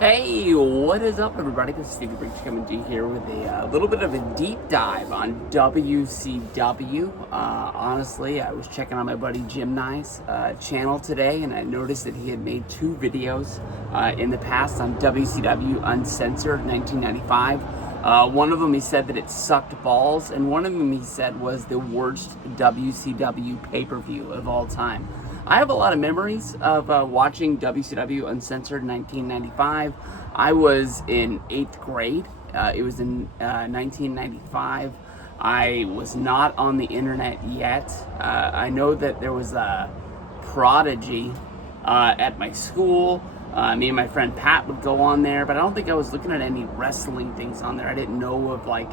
Hey, what is up, everybody? This is Stevie Breach coming to you here with a little bit of a deep dive on WCW. Honestly, I was checking on my buddy Jim Nye's channel today, and I noticed that he had made two videos in the past on WCW Uncensored 1995. One of them he said that it sucked balls, and one of them he said was the worst WCW pay-per-view of all time. I have a lot of memories of watching WCW Uncensored 1995. I was in 8th grade. It was in 1995. I was not on the internet yet. I know that there was a Prodigy at my school. Me and my friend Pat would go on there, but I don't think I was looking at any wrestling things on there. I didn't know of like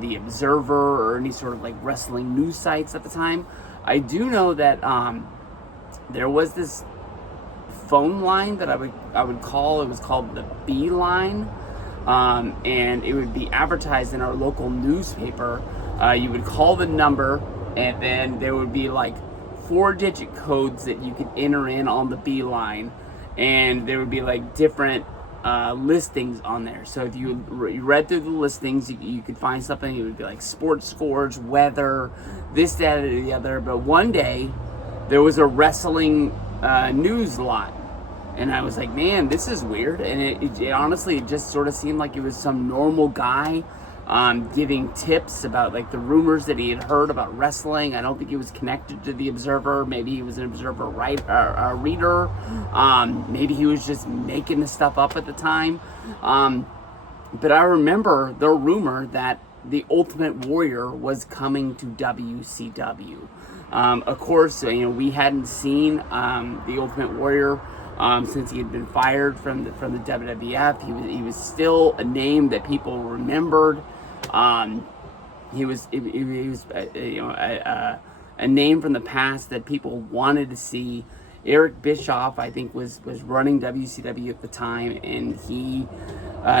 the Observer or any sort of like wrestling news sites at the time. I do know that there was this phone line that I would call. It was called the B line, and it would be advertised in our local newspaper. You would call the number, and then there would be like 4-digit codes that you could enter in on the B line, and there would be like different listings on there. So if you read through the listings, you could find something. It would be like sports scores, weather, this, that, or the other. But one day, there was a wrestling news line, and I was like, man, this is weird. And it honestly, it just sort of seemed like it was some normal guy giving tips about like the rumors that he had heard about wrestling. I don't think he was connected to the Observer. Maybe he was an Observer reader. Maybe he was just making the stuff up at the time. But I remember the rumor that the Ultimate Warrior was coming to WCW. Of course, we hadn't seen the Ultimate Warrior since he had been fired from the WWF. He was still a name that people remembered. He was a name from the past that people wanted to see. Eric Bischoff, I think, was running WCW at the time, and he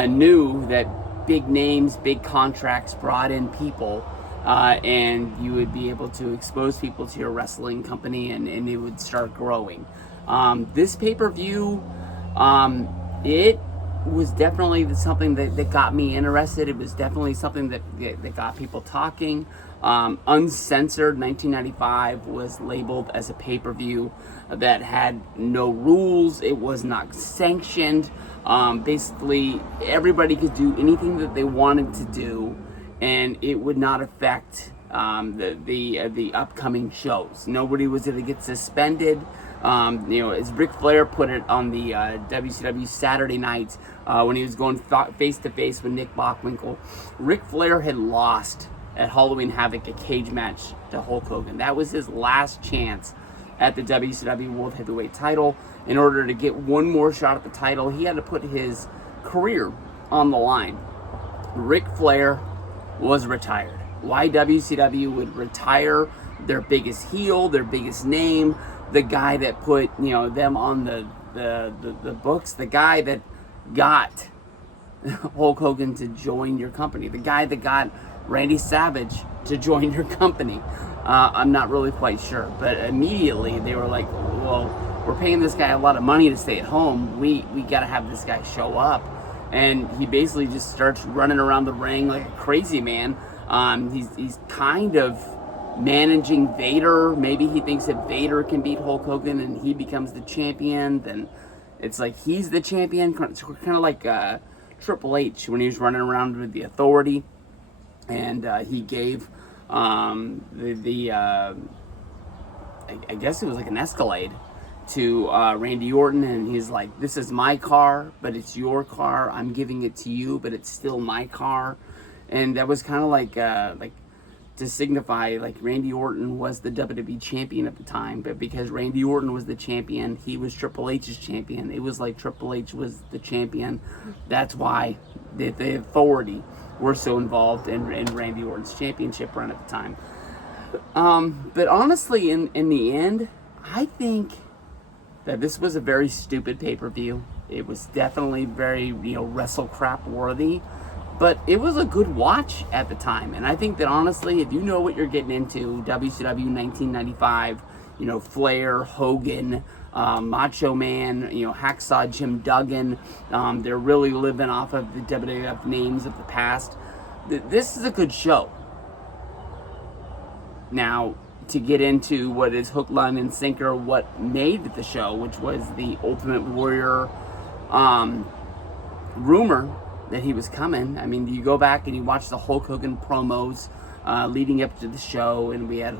knew that big names, big contracts brought in people. And you would be able to expose people to your wrestling company, and it would start growing. This pay-per-view, it was definitely something that got me interested. It was definitely something that got people talking. Uncensored 1995 was labeled as a pay-per-view that had no rules. It was not sanctioned. Basically, everybody could do anything that they wanted to do, and it would not affect the upcoming shows. Nobody was going to get suspended. As Ric Flair put it on the WCW Saturday night when he was going face to face with Nick Bockwinkel, Ric Flair had lost at Halloween Havoc a cage match to Hulk Hogan. That was his last chance at the WCW World Heavyweight title. In order to get one more shot at the title, he had to put his career on the line. Ric Flair was retired. Why WCW would retire their biggest heel, their biggest name, the guy that put them on the books, the guy that got Hulk Hogan to join your company, the guy that got Randy Savage to join your company. I'm not really quite sure, but immediately they were like, well, we're paying this guy a lot of money to stay at home. We got to have this guy show up. And he basically just starts running around the ring like a crazy man. He's kind of managing Vader. Maybe he thinks that Vader can beat Hulk Hogan and he becomes the champion. Then it's like he's the champion. It's kind of like Triple H when he was running around with the Authority. And he gave I guess it was like an Escalade to Randy Orton, and he's like, this is my car, but it's your car. I'm giving it to you, but it's still my car. And that was kind of like to signify like Randy Orton was the WWE champion at the time, but because Randy Orton was the champion, he was Triple H's champion. It was like Triple H was the champion. That's why the Authority were so involved in Randy Orton's championship run at the time. But honestly, in the end, I think that this was a very stupid pay-per-view. It was definitely very, wrestle crap worthy, but it was a good watch at the time. And I think that honestly, if you know what you're getting into, WCW 1995, Flair, Hogan, Macho Man, Hacksaw Jim Duggan. They're really living off of the WWF names of the past. This is a good show. Now, to get into what is hook, line, and sinker, what made the show, which was the Ultimate Warrior rumor that he was coming. I mean, you go back and you watch the Hulk Hogan promos leading up to the show, and we had,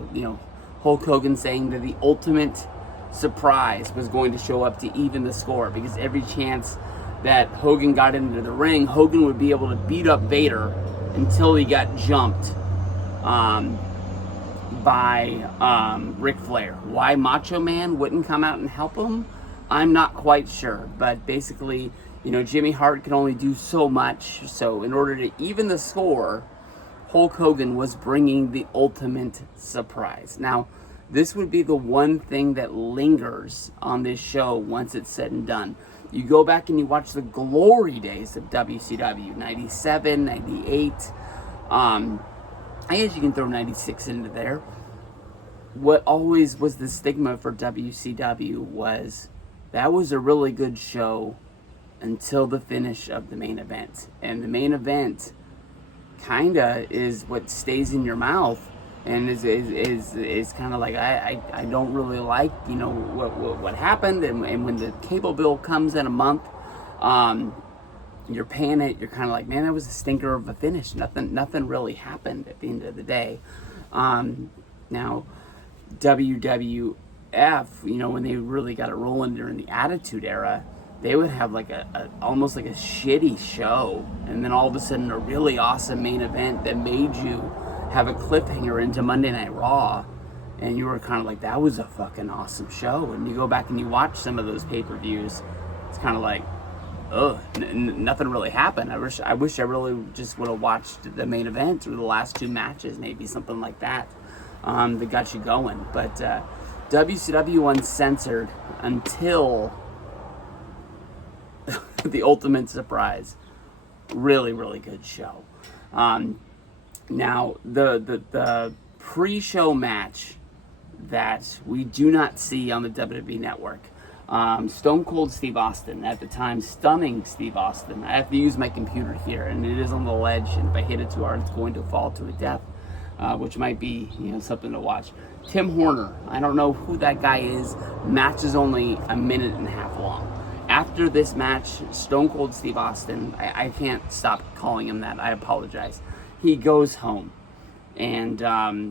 Hulk Hogan saying that the Ultimate Surprise was going to show up to even the score, because every chance that Hogan got into the ring, Hogan would be able to beat up Vader until he got jumped by Ric Flair. Why Macho Man wouldn't come out and help him, I'm not quite sure. But basically, Jimmy Hart can only do so much. So in order to even the score, Hulk Hogan was bringing the Ultimate Surprise. Now, this would be the one thing that lingers on this show once it's said and done. You go back and you watch the glory days of WCW, 97, 98. I guess you can throw 96 into there. What always was the stigma for WCW was that was a really good show until the finish of the main event. And the main event kinda is what stays in your mouth, and is kind of like, I don't really like, what happened. And when the cable bill comes in a month, you're paying it, you're kind of like, man, that was a stinker of a finish. Nothing really happened at the end of the day. Now, WWF, when they really got it rolling during the Attitude Era, they would have like almost like a shitty show, and then all of a sudden a really awesome main event that made you have a cliffhanger into Monday Night Raw, and you were kind of like, that was a fucking awesome show. And you go back and you watch some of those pay-per-views, it's kind of like, ugh, nothing really happened. I wish I really just would have watched the main event or the last two matches, maybe something like that, that got you going. But WCW Uncensored until the Ultimate Surprise, really, really good show. Now, the pre-show match that we do not see on the WWE Network, Stone Cold Steve Austin, at the time stunning Steve Austin. I have to use my computer here, and it is on the ledge, and if I hit it too hard, it's going to fall to a death, which might be something to watch. Tim Horner, I don't know who that guy is. Match is only a minute and a half long. After this match, Stone Cold Steve Austin, I can't stop calling him that, I apologize. He goes home, and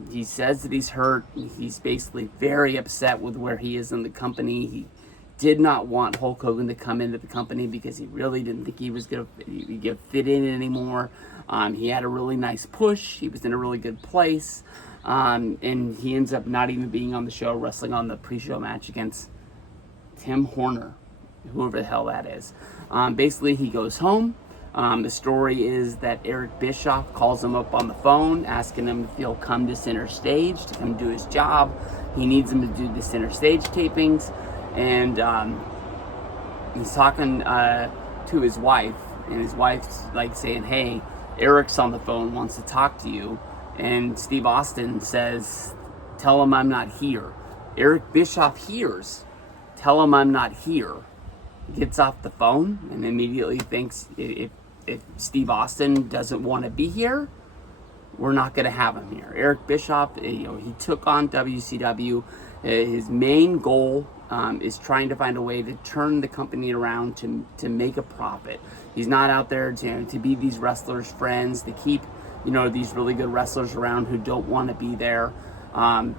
he says that he's hurt. He's basically very upset with where he is in the company. He did not want Hulk Hogan to come into the company because he really didn't think he was going to fit in anymore. He had a really nice push. He was in a really good place. And he ends up not even being on the show, wrestling on the pre-show match against Tim Horner, whoever the hell that is. Basically, he goes home. The story is that Eric Bischoff calls him up on the phone, asking him if he'll come to Center Stage to come do his job. He needs him to do the Center Stage tapings. And he's talking to his wife, and his wife's like saying, hey, Eric's on the phone, wants to talk to you. And Steve Austin says, tell him I'm not here. Eric Bischoff hears, tell him I'm not here. He gets off the phone and immediately thinks, if Steve Austin doesn't want to be here, we're not going to have him here. Eric Bischoff, he took on WCW. His main goal is trying to find a way to turn the company around to make a profit. He's not out there to be these wrestlers' friends, to keep these really good wrestlers around who don't want to be there. And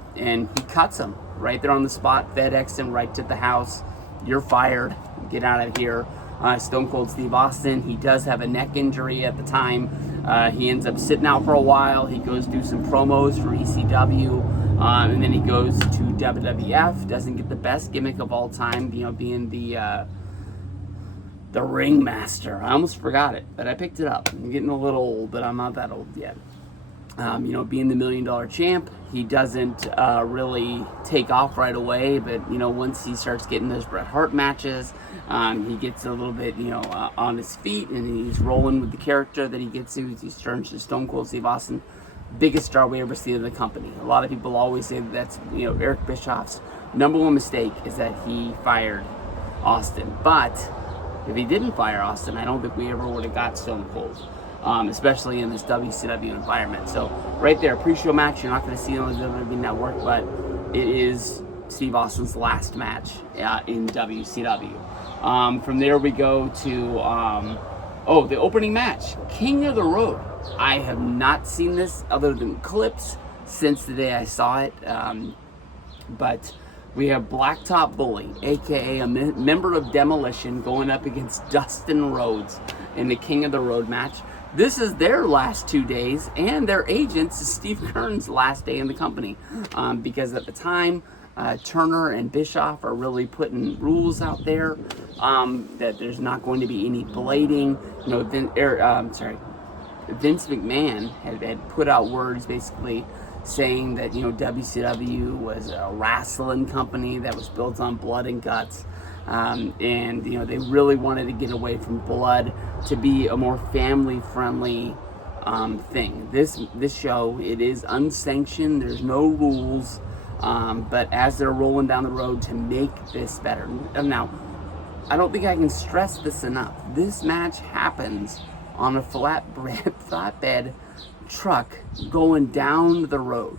he cuts them right there on the spot, FedEx him right to the house. You're fired. Get out of here. Stone Cold Steve Austin, he does have a neck injury at the time. He ends up sitting out for a while. He goes do some promos for ECW, and then he goes to WWF. Doesn't get the best gimmick of all time, being the ringmaster. I almost forgot it, but I picked it up. I'm getting a little old, but I'm not that old yet. Being the $1 Million Champ, he doesn't really take off right away, but once he starts getting those Bret Hart matches, he gets a little bit on his feet, and he's rolling with the character that he gets to. He turns to Stone Cold Steve Austin, biggest star we ever seen in the company. A lot of people always say that's Eric Bischoff's number one mistake is that he fired Austin. But if he didn't fire Austin, I don't think we ever would have got Stone Cold, especially in this WCW environment. So right there, pre-show match, you're not going to see it on the WWE Network, but it is Steve Austin's last match in WCW. From there we go to, the opening match, King of the Road. I have not seen this other than clips since the day I saw it, but we have Blacktop Bully, aka a member of Demolition, going up against Dustin Rhodes in the King of the Road match. This is their last 2 days, and their agent's Steve Keirn's last day in the company, because at the time, Turner and Bischoff are really putting rules out there that there's not going to be any blading. Vince McMahon had put out words basically saying that WCW was a wrestling company that was built on blood and guts, and they really wanted to get away from blood to be a more family-friendly thing. This show, it is unsanctioned. There's no rules. But as they're rolling down the road to make this better. Now, I don't think I can stress this enough. This match happens on a flatbed truck going down the road.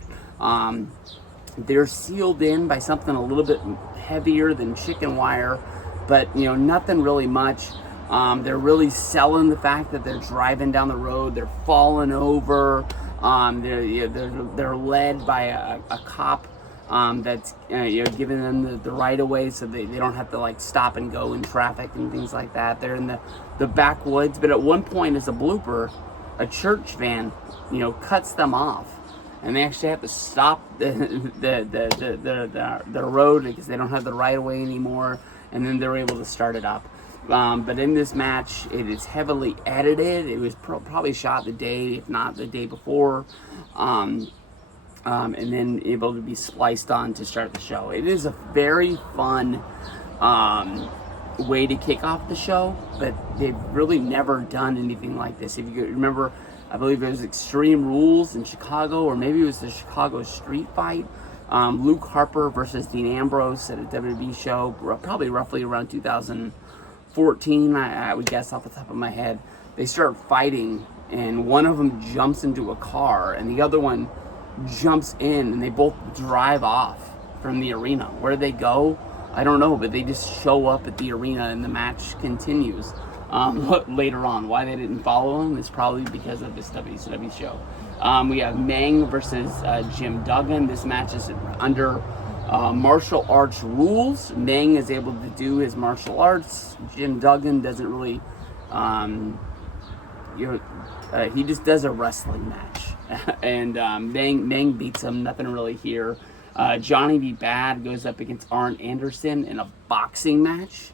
They're sealed in by something a little bit heavier than chicken wire, but nothing really much. They're really selling the fact that they're driving down the road. They're falling over. They're led by a cop that's giving them the right of way, so they don't have to stop and go in traffic and things like that. They're in the backwoods, but at one point, as a blooper, a church van cuts them off, and they actually have to stop the road because they don't have the right of way anymore, and then they're able to start it up. But in this match, it is heavily edited. It was probably shot the day, if not the day before, and then able to be spliced on to start the show. It is a very fun way to kick off the show, but they've really never done anything like this. If you remember, I believe it was Extreme Rules in Chicago, or maybe it was the Chicago Street Fight. Luke Harper versus Dean Ambrose at a WWE show, probably roughly around 2014, I would guess off the top of my head. They start fighting, and one of them jumps into a car, and the other one jumps in, and they both drive off from the arena. Where they go, I don't know, but they just show up at the arena, and the match continues. Later on, why they didn't follow him is probably because of this WCW show. We have Meng versus Jim Duggan. This match is under martial arts rules. Meng is able to do his martial arts. Jim Duggan doesn't really, he just does a wrestling match. And Meng beats him, nothing really here. Johnny B. Bad goes up against Arn Anderson in a boxing match.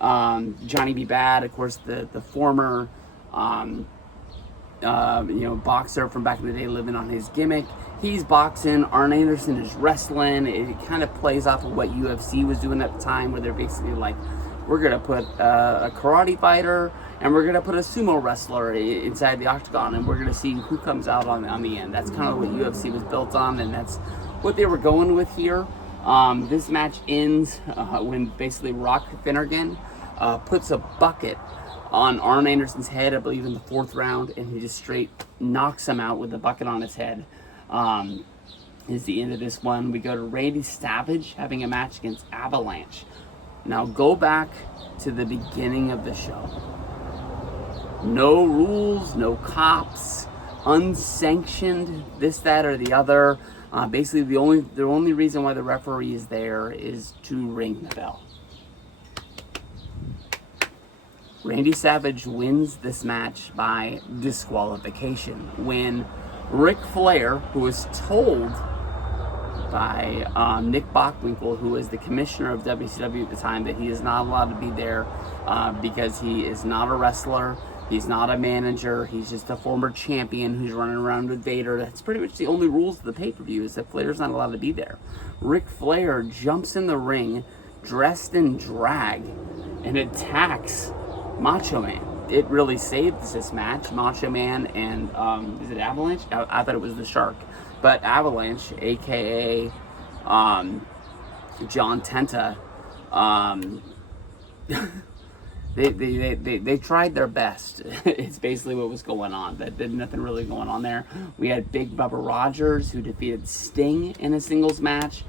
Johnny B. Bad, of course, the former boxer from back in the day, living on his gimmick. He's boxing. Arn Anderson is wrestling. It kind of plays off of what UFC was doing at the time, where they're basically like, we're gonna put a karate fighter and we're gonna put a sumo wrestler inside the octagon, and we're gonna see who comes out on the end. That's kind of what UFC was built on, and that's what they were going with here. This match ends when basically Rock Finnegan puts a bucket on Arn Anderson's head, I believe in the 4th round, and he just straight knocks him out with the bucket on his head. Is the end of this one. We go to Randy Savage having a match against Avalanche. Now go back to the beginning of the show. No rules, no cops, unsanctioned, this, that, or the other. Basically, the only reason why the referee is there is to ring the bell. Randy Savage wins this match by disqualification when Ric Flair, who was told by Nick Bockwinkel, who was the commissioner of WCW at the time, that he is not allowed to be there because he is not a wrestler, he's not a manager, he's just a former champion who's running around with Vader. That's pretty much the only rules of the pay-per-view, is that Flair's not allowed to be there. Ric Flair jumps in the ring dressed in drag and attacks Macho Man. It really saves this match. Macho Man and, is it Avalanche? I thought it was the Shark. But Avalanche, aka John Tenta, they tried their best. It's basically what was going on. That there's nothing really going on there. We had Big Bubba Rogers, who defeated Sting in a singles match.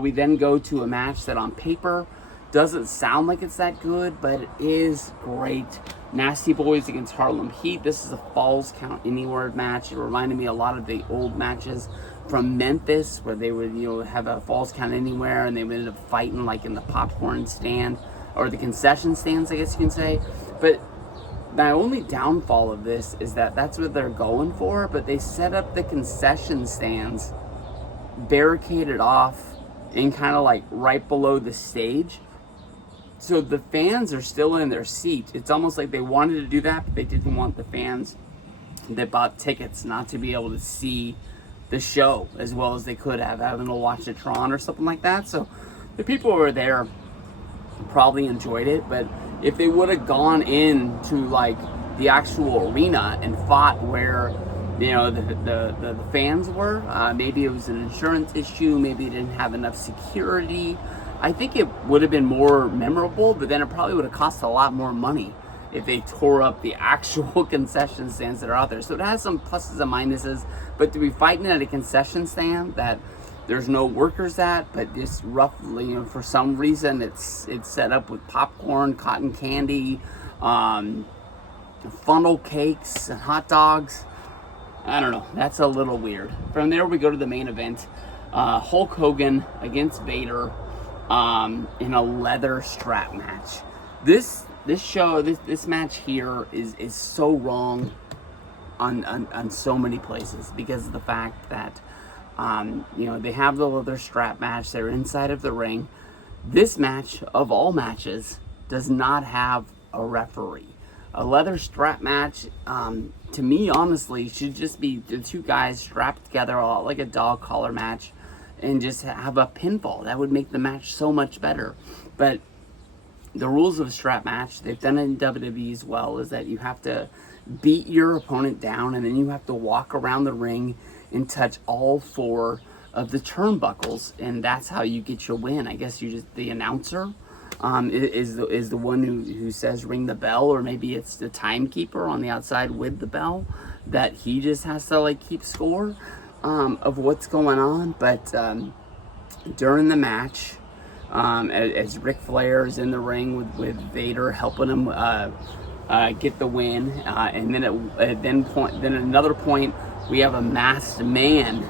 We then go to a match that on paper doesn't sound like it's that good, but it is great. Nasty Boys against Harlem Heat. This is a Falls Count Anywhere match. It reminded me a lot of the old matches from Memphis, where they would, have a Falls Count Anywhere, and they would end up fighting like in the popcorn stand or the concession stands, I guess you can say. But my only downfall of this is that that's what they're going for, but they set up the concession stands barricaded off and kind of like right below the stage. So the fans are still in their seat. It's almost like they wanted to do that, but they didn't want the fans that bought tickets not to be able to see the show as well as they could have, having to watch a Tron or something like that. So the people who were there probably enjoyed it, but if they would have gone into like the actual arena and fought where the fans were, maybe it was an insurance issue, maybe they didn't have enough security, I think it would have been more memorable, but then it probably would have cost a lot more money if they tore up the actual concession stands that are out there. So it has some pluses and minuses, but to be fighting at a concession stand that there's no workers at, but just roughly, for some reason it's set up with popcorn, cotton candy, funnel cakes, and hot dogs. I don't know. That's a little weird. From there, we go to the main event. Hulk Hogan against Vader in a leather strap match. This match here is so wrong on so many places because of the fact that they have the leather strap match. They're inside of the ring. This match, of all matches, does not have a referee. A leather strap match, to me, honestly, should just be the two guys strapped together, a lot like a dog collar match, and just have a pinfall. That would make the match so much better. But the rules of a strap match, they've done it in WWE as well, is that you have to beat your opponent down, and then you have to walk around the ring and touch all four of the turnbuckles, and that's how you get your win. I guess the announcer is the one who says ring the bell, or maybe it's the timekeeper on the outside with the bell, that he just has to keep score of what's going on. But during the match, as Ric Flair is in the ring with Vader helping him get the win, and then at another point we have a masked man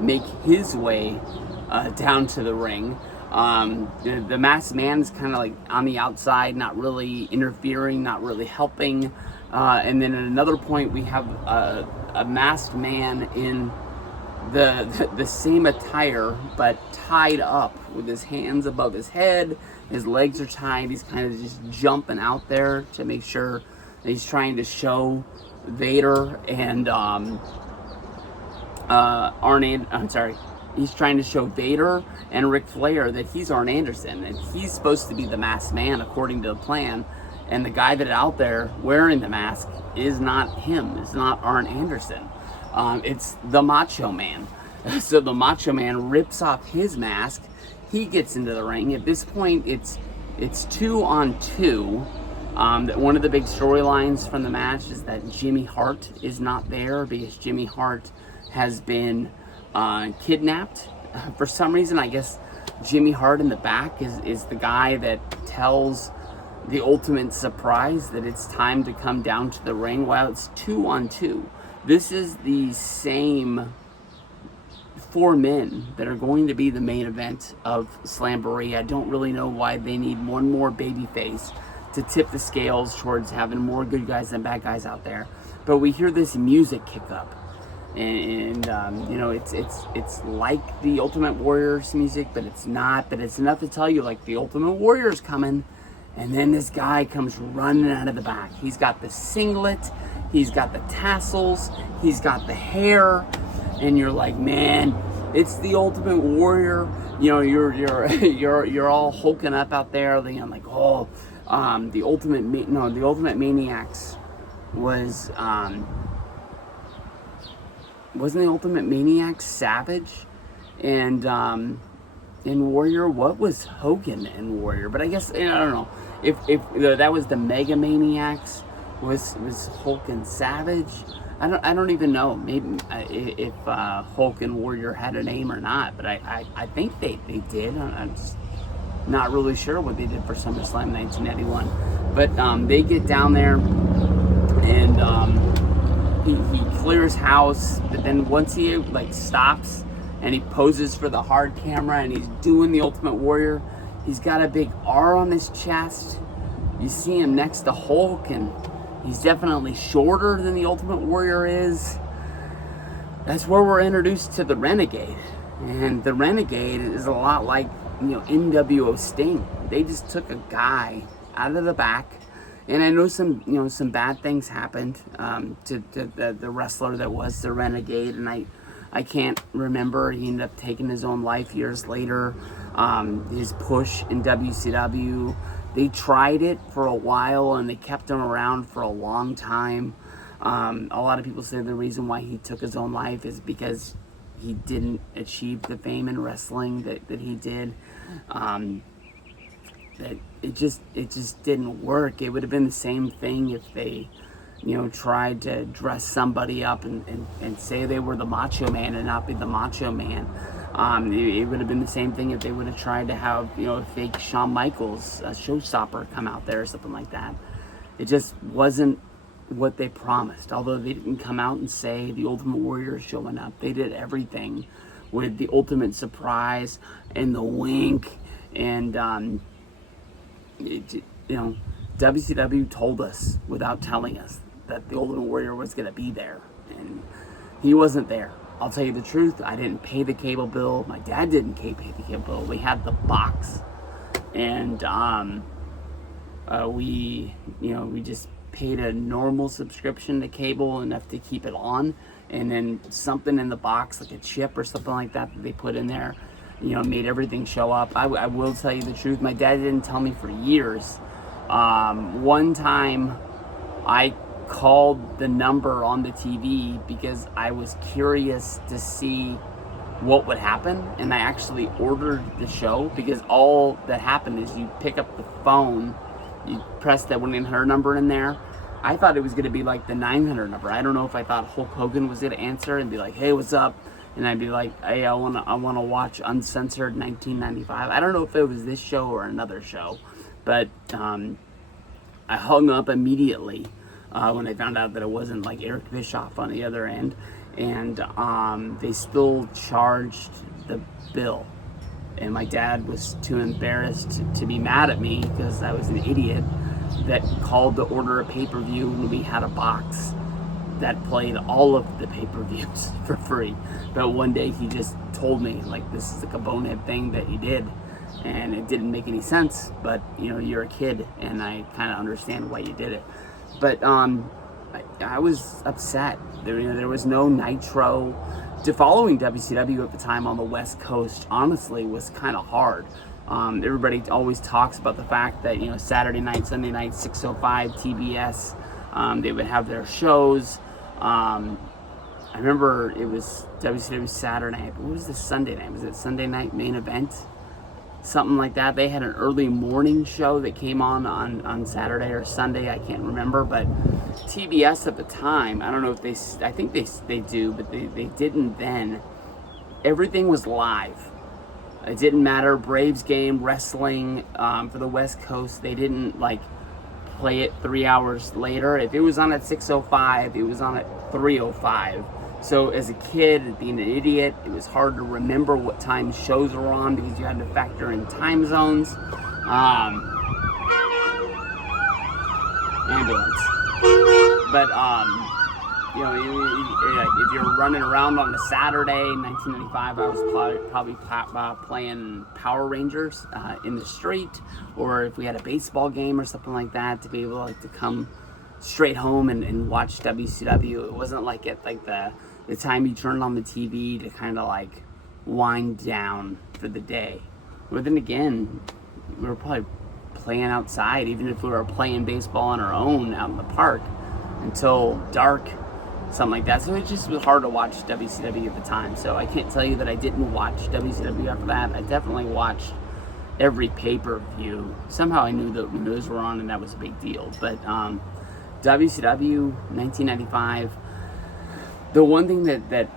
make his way down to the ring. The masked man is kind of on the outside, not really interfering, not really helping. And then at another point, we have a masked man in the same attire, but tied up with his hands above his head. His legs are tied. He's kind of just jumping out there to make sure that he's trying to show Vader and he's trying to show Vader and Ric Flair that he's Arn Anderson, and he's supposed to be the masked man according to the plan. And the guy that's out there wearing the mask is not him. It's not Arn Anderson. It's the Macho Man. So the Macho Man rips off his mask. He gets into the ring. At this point, it's 2-on-2. One of the big storylines from the match is that Jimmy Hart is not there because Jimmy Hart has been kidnapped. For some reason, I guess Jimmy Hart in the back is the guy that tells the Ultimate Surprise that it's time to come down to the ring. While it's 2-on-2. This is the same 4 men that are going to be the main event of Slamboree. I don't really know why they need one more babyface to tip the scales towards having more good guys than bad guys out there. But we hear this music kick up. And it's like the Ultimate Warrior's music, but it's not. But it's enough to tell you, the Ultimate Warrior's coming. And then this guy comes running out of the back. He's got the singlet, he's got the tassels, he's got the hair, and you're like, man, it's the Ultimate Warrior. You're all hulking up out there. The Ultimate Maniacs was wasn't the Ultimate Maniacs Savage, and in Warrior? What was Hogan in Warrior? But I guess, I don't know if that was the Mega Maniacs. Was Hulk and Savage? I don't even know. Maybe if Hulk and Warrior had a name or not. But I think they did. I'm just not really sure what they did for SummerSlam 1991. But they get down there, and he clears house. But then once he like stops and he poses for the hard camera and he's doing the Ultimate Warrior, he's got a big R on his chest. You see him next to Hulk, and he's definitely shorter than the Ultimate Warrior is. That's where we're introduced to the Renegade. And the Renegade is a lot like, NWO Sting. They just took a guy out of the back. And I know some bad things happened to the wrestler that was the Renegade. And I can't remember. He ended up taking his own life years later. His push in WCW. They tried it for a while, and they kept him around for a long time. A lot of people say the reason why he took his own life is because he didn't achieve the fame in wrestling that he did. That it just didn't work. It would have been the same thing if they, tried to dress somebody up and say they were the Macho Man and not be the Macho Man. It would have been the same thing if they would have tried to have, a fake Shawn Michaels, a showstopper, come out there or something like that. It just wasn't what they promised. Although they didn't come out and say the Ultimate Warrior is showing up. They did everything with the ultimate surprise and the wink. And, WCW told us without telling us that the Ultimate Warrior was going to be there. And he wasn't there. I'll tell you the truth, I didn't pay the cable bill. My dad didn't pay the cable bill. We had the box. And we just paid a normal subscription to cable, enough to keep it on. And then something in the box, like a chip or something like that they put in there, made everything show up. I will tell you the truth, my dad didn't tell me for years. One time I called the number on the TV because I was curious to see what would happen, and I actually ordered the show, because all that happened is you pick up the phone, you press that 1-800 number in there. I thought it was going to be like the 900 number. I don't know if I thought Hulk Hogan was going to answer and be like, "Hey, what's up?" And I'd be like, "Hey, I want to watch Uncensored 1995." I don't know if it was this show or another show, but I hung up immediately when I found out that it wasn't like Eric Bischoff on the other end, and they still charged the bill. And my dad was too embarrassed to be mad at me, because I was an idiot that called to order a pay-per-view when we had a box that played all of the pay-per-views for free. But one day he just told me, like, this is like a bonehead thing that he did, and it didn't make any sense, but you're a kid, and I kind of understand why you did it. But I was upset. There was no Nitro. Following WCW at the time on the West Coast, honestly, was kind of hard. Everybody always talks about the fact that, Saturday night, Sunday night, 6:05 TBS, they would have their shows. I remember it was WCW Saturday night, but what was the Sunday night? Was it Sunday night main event? Something like that. They had an early morning show that came on Saturday or Sunday, I can't remember, but TBS at the time, I don't know if I think they do, but they didn't then. Everything was live. It didn't matter, Braves game, wrestling, for the West Coast, they didn't play it 3 hours later. If it was on at 6:05, it was on at 3:05. So as a kid, being an idiot, it was hard to remember what time shows were on, because you had to factor in time zones. Ambulance. But, if you're running around on a Saturday, 1995, I was probably playing Power Rangers in the street, or if we had a baseball game or something like that, to be able to come straight home and watch WCW. It wasn't like at the time you turned on the TV to kind of wind down for the day. But then again, we were probably playing outside, even if we were playing baseball on our own out in the park, until dark. something like that. So it just was hard to watch WCW at the time. So I can't tell you that I didn't watch WCW after that. I definitely watched every pay-per-view. Somehow I knew that when those were on, and that was a big deal. But WCW 1995, the one thing that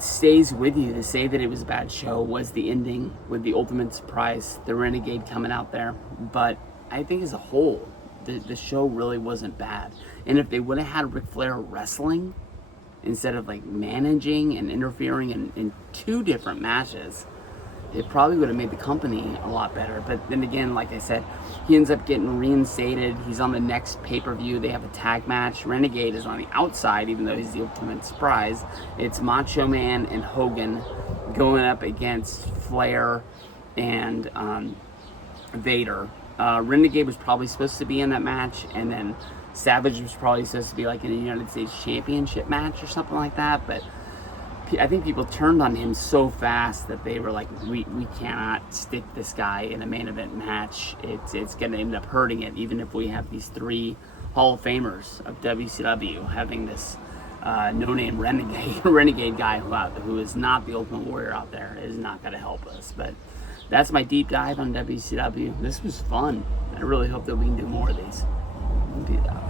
stays with you to say that it was a bad show was the ending with the Ultimate Surprise, the Renegade coming out there. But I think as a whole, the show really wasn't bad. And if they would have had Ric Flair wrestling instead of like managing and interfering in two different matches, it probably would have made the company a lot better. But then again, like I said, he ends up getting reinstated. He's on the next pay-per-view. They have a tag match. Renegade is on the outside, even though he's the Ultimate Surprise. It's Macho Man and Hogan going up against Flair and Vader. Renegade was probably supposed to be in that match, and then Savage was probably supposed to be like in a United States Championship match or something like that. But I think people turned on him so fast that they were like, we cannot stick this guy in a main event match. It's going to end up hurting it, even if we have these 3 Hall of Famers of WCW having this no-name renegade guy who is not the Ultimate Warrior out there is not going to help us. But that's my deep dive on WCW. This was fun. I really hope that we can do more of these. We'll do that.